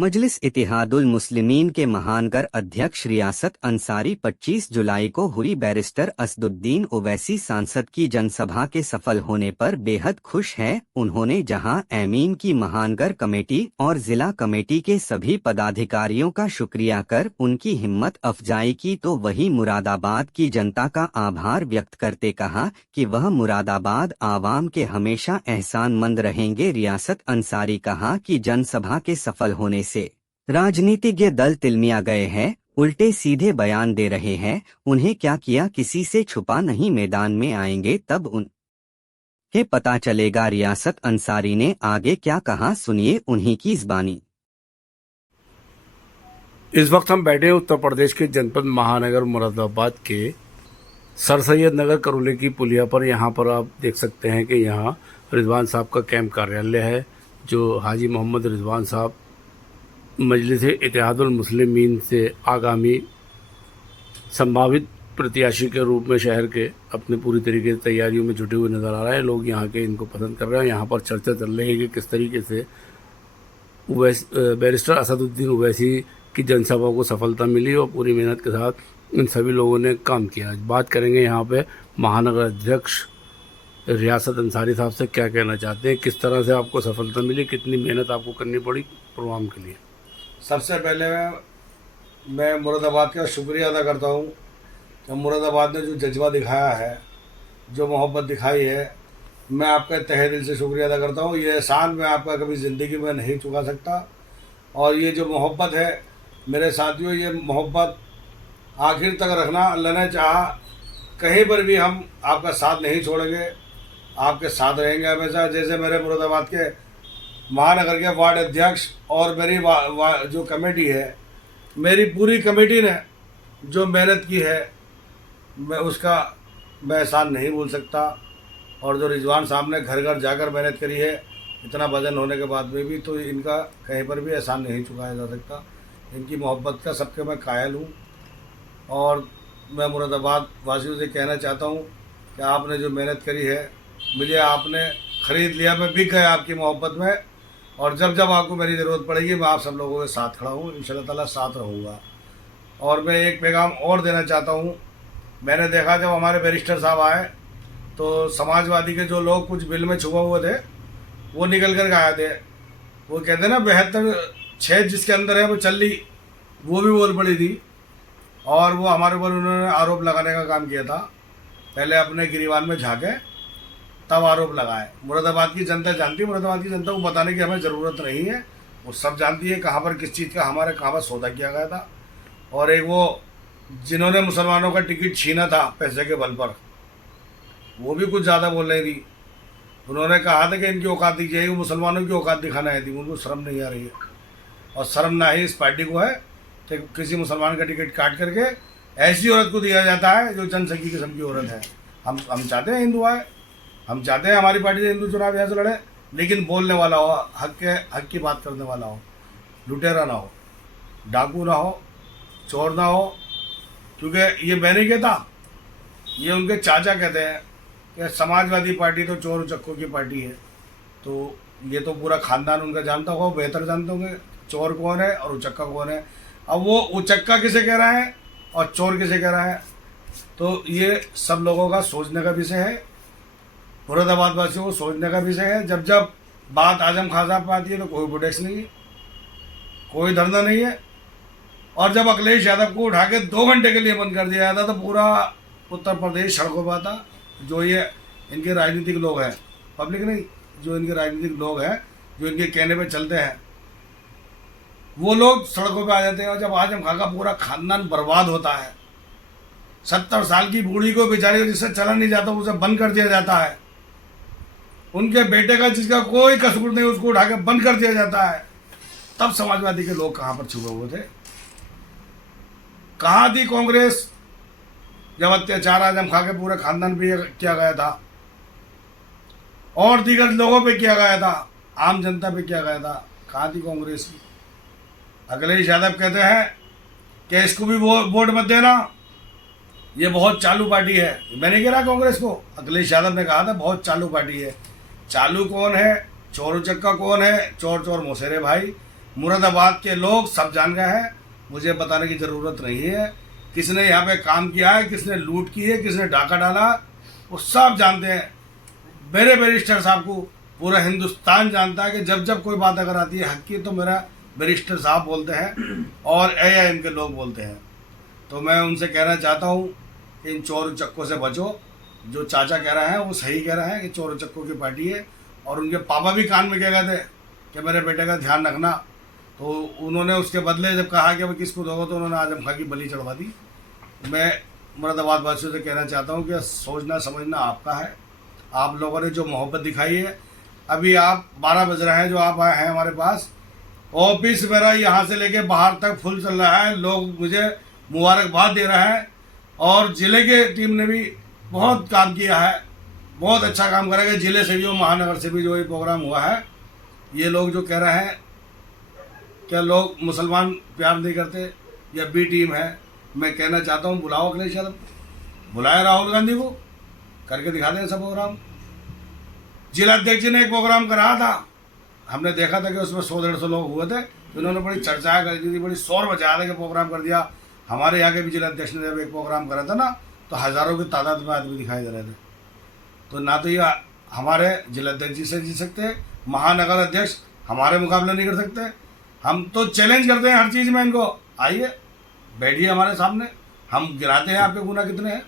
मजलिस इत्तेहादुल मुस्लिमीन के महानगर अध्यक्ष रियासत अंसारी 25 जुलाई को हुई बैरिस्टर असदुद्दीन ओवैसी सांसद की जनसभा के सफल होने पर बेहद खुश हैं। उन्होंने जहां एमीन की महानगर कमेटी और जिला कमेटी के सभी पदाधिकारियों का शुक्रिया कर उनकी हिम्मत अफजाई की, तो वहीं मुरादाबाद की जनता का आभार व्यक्त करते कहा कि वह मुरादाबाद आवाम के हमेशा एहसानमंद रहेंगे। रियासत अंसारी कहा कि जनसभा के सफल होने से राजनीतिज्ञ दल तिलमिया गए हैं, उल्टे सीधे बयान दे रहे हैं। उन्हें क्या किया किसी से छुपा नहीं, मैदान में आएंगे तब उन्हें पता चलेगा। रियासत अंसारी ने आगे क्या कहा, सुनिए उन्हीं की ज़बानी। इस वक्त हम बैठे हैं उत्तर प्रदेश के जनपद महानगर मुरादाबाद के सर सैयद नगर करोली की पुलिया पर। यहाँ पर आप देख सकते हैं कि यहाँ रिजवान साहब का कैंप कार्यालय है, जो हाजी मोहम्मद रिजवान साहब मजलिस इत्तेहादुल मुस्लिमीन से आगामी संभावित प्रत्याशी के रूप में शहर के अपने पूरी तरीके से तैयारियों में जुटे हुए नज़र आ रहे हैं। लोग यहाँ के इनको पसंद कर रहे हैं। यहाँ पर चर्चा चल रही है कि किस तरीके से बैरिस्टर असदुद्दीन ओवैसी की जनसभा को सफलता मिली और पूरी मेहनत के साथ इन सभी लोगों ने काम किया। बात करेंगे यहाँ पे महानगर अध्यक्ष रियासत अंसारी साहब से, क्या कहना चाहते हैं, किस तरह से आपको सफलता मिली, कितनी मेहनत आपको करनी पड़ी प्रोग्राम के लिए। सबसे पहले मैं मुरादाबाद का शुक्रिया अदा करता हूँ कि मुरादाबाद ने जो जज्बा दिखाया है, जो मोहब्बत दिखाई है, मैं आपका तहे दिल से शुक्रिया अदा करता हूँ। ये एहसान मैं आपका कभी ज़िंदगी में नहीं चुका सकता। और ये जो मोहब्बत है मेरे साथियों, ये मोहब्बत आखिर तक रखना। अल्लाह ने चाहा कहीं पर भी हम आपका साथ नहीं छोड़ेंगे, आपके साथ रहेंगे हमेशा। जैसे मेरे मुरादाबाद के महानगर के वार्ड अध्यक्ष और मेरी जो कमेटी है, मेरी पूरी कमेटी ने जो मेहनत की है, मैं उसका एहसान नहीं भूल सकता। और जो रिजवान साहब ने घर घर जाकर मेहनत करी है, इतना वजन होने के बाद में भी, तो इनका कहीं पर भी एहसान नहीं चुकाया जा सकता। इनकी मोहब्बत का सबके मैं कायल हूँ। और मैं मुरादाबाद वासियों से कहना चाहता हूँ कि आपने जो मेहनत करी है, मुझे आपने ख़रीद लिया, मैं बिक गया आपकी मोहब्बत में। और जब जब आपको मेरी ज़रूरत पड़ेगी, मैं आप सब लोगों के साथ खड़ा हूँ, इंशाल्लाह ताला साथ रहूँगा। और मैं एक पैगाम और देना चाहता हूँ। मैंने देखा जब हमारे बैरिस्टर साहब आए तो समाजवादी के जो लोग कुछ बिल में छुपा हुए थे, वो निकल कर आए थे। वो कहते ना 72 छेद जिसके अंदर है वो चल्ली, वो भी बोल पड़ी थी। और वो हमारे ऊपर उन्होंने आरोप लगाने का काम किया था। पहले अपने गिरीवान में झाँके तब आरोप लगाए। मुरादाबाद की जनता जानती है, मुरादाबाद की जनता को बताने की हमें ज़रूरत नहीं है, वो सब जानती है कहाँ पर किस चीज़ का हमारे कहाँ पर सौदा किया गया था। और एक वो जिन्होंने मुसलमानों का टिकट छीना था पैसे के बल पर, वो भी कुछ ज़्यादा बोल रही थी। उन्होंने कहा था कि इनकी औकात दिखाई, वो मुसलमानों की औकात दिखाना आई थी, उनको शर्म नहीं आ रही है। और शर्म ना ही इस पार्टी को है कि किसी मुसलमान का टिकट काट करके ऐसी औरत को दिया जाता है जो जनसंघी किस्म की औरत है। हम चाहते हैं हिंदू आए, हम चाहते हैं हमारी पार्टी से हिंदू चुनाव यहाँ से लड़े, लेकिन बोलने वाला हो, हक की बात करने वाला हो, लुटेरा ना हो, डाकू ना हो, चोर ना हो। क्योंकि ये मैं नहीं कहता, ये उनके चाचा कहते हैं कि समाजवादी पार्टी तो चोर उचक्कों की पार्टी है। तो ये तो पूरा खानदान उनका जानता होगा, बेहतर जानते होंगे चोर कौन है और उचक्का कौन है। अब वो उचक्का किसे कह रहा है और चोर किसे कह रहा है, तो ये सब लोगों का सोचने का विषय है, मुरादाबाद वासियों को सोचने का विषय है। जब जब बात आजम खान साहब पर आती है तो कोई प्रोटेक्ट नहीं है, कोई धरना नहीं है। और जब अखिलेश यादव को उठा के 2 घंटे के लिए बंद कर दिया जाता तो पूरा उत्तर प्रदेश सड़कों पर आता। जो ये इनके राजनीतिक लोग हैं, पब्लिक नहीं, जो इनके राजनीतिक लोग हैं, जो इनके कहने पे चलते हैं, वो लोग सड़कों पे आ जाते हैं। और जब आजम खान का पूरा खानदान बर्बाद होता है, 70 साल की बूढ़ी को बेचारी जिससे चला नहीं जाता उसे बंद कर दिया जाता है, उनके बेटे का जिसका कोई कसूर नहीं उसको उठा के बंद कर दिया जाता है, तब समाजवादी के लोग कहाँ पर छुपे हुए थे? कहाँ थी कांग्रेस जब अत्याचार आजम खान के पूरे खानदान पे किया गया था और दीगर लोगों पे किया गया था, आम जनता पे किया गया था? कहाँ थी कांग्रेस की? अखिलेश यादव कहते हैं कि इसको भी वोट मत देना, ये बहुत चालू पार्टी है। मैं नहीं कह रहा कांग्रेस को, अखिलेश यादव ने कहा था बहुत चालू पार्टी है। चालू कौन है, चोर उचक्का कौन है? चोर चोर मोसेरे भाई। मुरादाबाद के लोग सब जान गए हैं, मुझे बताने की ज़रूरत नहीं है। किसने यहाँ पे काम किया है, किसने लूट की है, किसने डाका डाला, वो सब जानते हैं। मेरे बैरिस्टर साहब को पूरा हिंदुस्तान जानता है कि जब जब कोई बात अगर आती है हक की तो मेरा बैरिस्टर साहब बोलते हैं और AIM के लोग बोलते हैं। तो मैं उनसे कहना चाहता हूँ कि इन चोर चक्कों से बचो। जो चाचा कह रहा है वो सही कह रहा है कि चोर चक्कों की पार्टी है। और उनके पापा भी कान में कह गए थे कि मेरे बेटे का ध्यान रखना, तो उन्होंने उसके बदले जब कहा कि मैं किसको दोगे तो उन्होंने आजम खां की बलि चढ़वा दी। मैं मुरादाबाद वासियों से कहना चाहता हूँ कि सोचना समझना आपका है। आप लोगों ने जो मोहब्बत दिखाई है, अभी आप 12 बज रहे हैं जो आप आए हैं हमारे पास, ऑफिस मेरा यहाँ से लेके बाहर तक फुल चल रहा है, लोग मुझे मुबारकबाद दे रहे हैं। और ज़िले के टीम ने भी बहुत काम किया है, बहुत अच्छा काम करेगा। ज़िले से भी और महानगर से भी जो ये प्रोग्राम हुआ है, ये लोग जो कह रहे हैं क्या लोग मुसलमान प्यार नहीं करते या बी टीम है, मैं कहना चाहता हूँ बुलाओ अखिलेश यादव, बुलाए राहुल गांधी को, करके दिखा दें ऐसा प्रोग्राम। जिला अध्यक्ष जी ने एक प्रोग्राम कराया था, हमने देखा था कि उसमें 100-150 लोग हुए थे। उन्होंने बड़ी चर्चाएं कर दी थी, बड़ी शोर मचाया था कि प्रोग्राम कर दिया। हमारे यहाँ के भी जिला अध्यक्ष ने जब एक प्रोग्राम करा था ना, तो हज़ारों की तादाद में आदमी दिखाई दे रहे थे। तो ना तो ये हमारे जिला अध्यक्ष जी से जीत सकते, महानगर अध्यक्ष हमारे मुकाबले नहीं कर सकते। हम तो चैलेंज करते हैं हर चीज़ में इनको, आइए बैठिए हमारे सामने, हम गिराते हैं आपके गुना कितने हैं।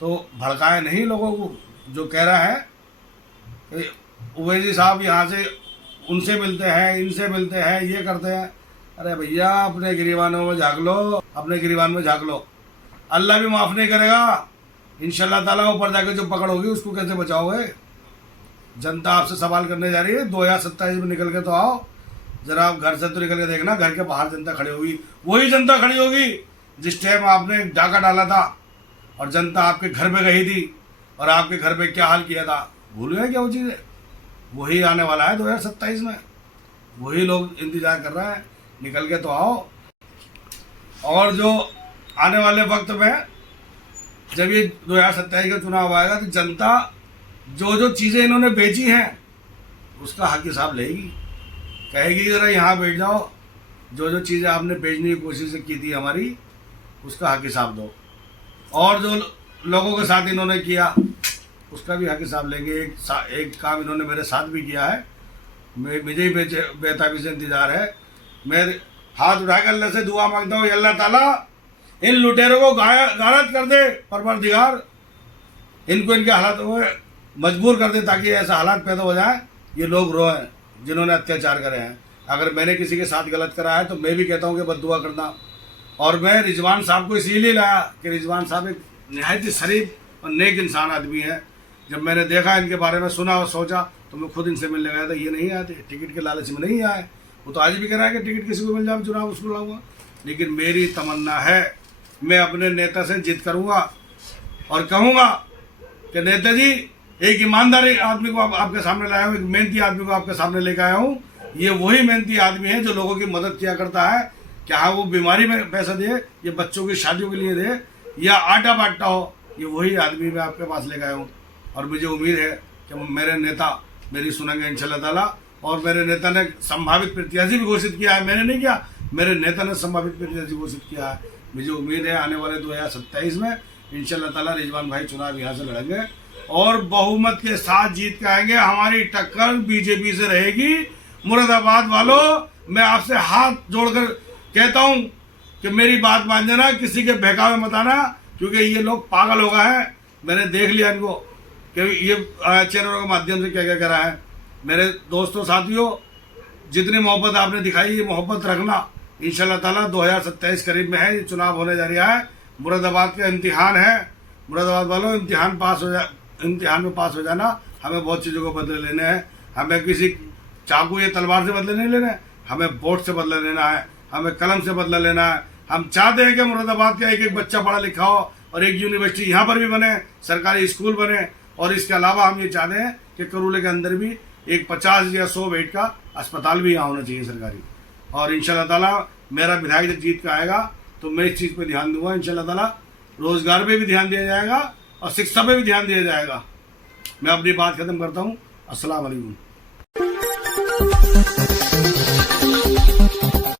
तो भड़काए नहीं लोगों को। जो कह रहा है ओवैसी साहब यहाँ से उनसे मिलते हैं, इनसे मिलते हैं, ये करते हैं, अरे भैया अपने गिरीबानों में झाँक लो, अपने गिरीबान में झाँक लो। अल्लाह भी माफ़ नहीं करेगा इंशाल्लाह ताला। ऊपर जाके जो पकड़ होगी उसको कैसे बचाओगे? जनता आपसे सवाल करने जा रही है। 2027 में निकल के तो आओ जरा, आप घर से तो निकल के देखना, घर के बाहर जनता खड़ी होगी। वही जनता खड़ी होगी जिस टाइम आपने डाका डाला था और जनता आपके घर पे गई थी और आपके घर पे क्या हाल किया था, भूल गए क्या वो चीज़ें? वही आने वाला है 2027 में, वही लोग इंतजार कर रहे हैं, निकल के तो आओ। और जो आने वाले वक्त में जब ये 2027 का चुनाव आएगा तो जनता जो जो चीज़ें इन्होंने बेची हैं उसका हक हिसाब लेगी, कहेगी ज़रा यहाँ बैठ जाओ, जो जो चीज़ें आपने बेचने की कोशिश की थी हमारी उसका हक हिसाब दो। और जो लोगों के साथ इन्होंने किया उसका भी हक हिसाब लेंगे। एक काम इन्होंने मेरे साथ भी किया है, मुझे ही बेताबी से इंतज़ार है। मैं हाथ उठाकर अल्लाह से दुआ मांगता हूँ, अल्लाह ताला इन लुटेरों को गारत कर दे, परवरदिगार इनको इनके हालात में मजबूर कर दे ताकि ऐसा हालात पैदा हो जाए ये लोग रोएं जिन्होंने अत्याचार करे हैं। अगर मैंने किसी के साथ गलत करा है तो मैं भी कहता हूँ कि बद्दुआ करना। और मैं रिजवान साहब को इसीलिए लाया कि रिजवान साहब एक नहायत ही शरीफ और नेक इंसान आदमी है। जब मैंने देखा इनके बारे में, सुना और सोचा तो मैं खुद इनसे मिलने गया था। ये नहीं आए थे, टिकट के लालच में नहीं आए। वो तो आज भी कह रहा है कि टिकट किसी को मिल जाए चुनाव उसको लाऊंगा। लेकिन मेरी तमन्ना है मैं अपने नेता से जिद करूंगा और कहूंगा कि नेता जी एक ईमानदारी आदमी को आपके सामने लाया हूँ, एक मेहनती आदमी को आपके सामने लेकर आया हूँ। ये वही मेहनती आदमी है जो लोगों की मदद किया करता है। क्या वो बीमारी में पैसा दे, ये बच्चों की शादियों के लिए दे या आटा बांटता हो, ये वही आदमी मैं आपके पास लेकर आया हूँ। और मुझे उम्मीद है कि मेरे नेता मेरी सुनेंगे इंशाल्लाह ताला। और मेरे नेता ने संभावित प्रत्याशी भी घोषित किया है, मैंने नहीं किया, मेरे नेता ने संभावित प्रत्याशी घोषित किया है। मुझे उम्मीद है आने वाले 2027 में इंशाल्लाह ताला रिजवान भाई चुनाव यहाँ से लड़ेंगे और बहुमत के साथ जीत के आएंगे। हमारी टक्कर बीजेपी से रहेगी। मुरादाबाद वालों, मैं आपसे हाथ जोड़कर कहता हूँ कि मेरी बात मान देना, किसी के बहकावे मत आना, क्योंकि ये लोग पागल हो गए हैं। मैंने देख लिया इनको कि ये चैनलों के माध्यम से क्या क्या करा है। मेरे दोस्तों साथियों, जितनी मोहब्बत आपने दिखाई ये मोहब्बत रखना। इंशाल्लाह ताला 2027 करीब में है, ये चुनाव होने जा रहा है। मुरादाबाद का इम्तिहान है। मुरादाबाद वालों, इम्तिहान में पास हो जाना। हमें बहुत चीज़ों को बदले लेने हैं। हमें किसी चाकू या तलवार से बदले नहीं लेने, हमें वोट से बदला लेना है, हमें कलम से बदला लेना है। हम चाहते हैं कि मुरादाबाद का एक एक बच्चा पढ़ा लिखा हो और एक यूनिवर्सिटी यहाँ पर भी बने, सरकारी स्कूल बने। और इसके अलावा हम ये चाहते हैं कि करूले के अंदर भी एक 50 या 100 बेड का अस्पताल भी यहाँ होना चाहिए सरकारी। और इंशाल्लाह ताला मेरा विधायक जब जीत का आएगा तो मैं इस चीज़ पर ध्यान दूंगा। इंशाल्लाह ताला रोजगार पे भी ध्यान दिया जाएगा और शिक्षा पे भी ध्यान दिया जाएगा। मैं अपनी बात खत्म करता हूँ। अस्सलाम वालेकुम।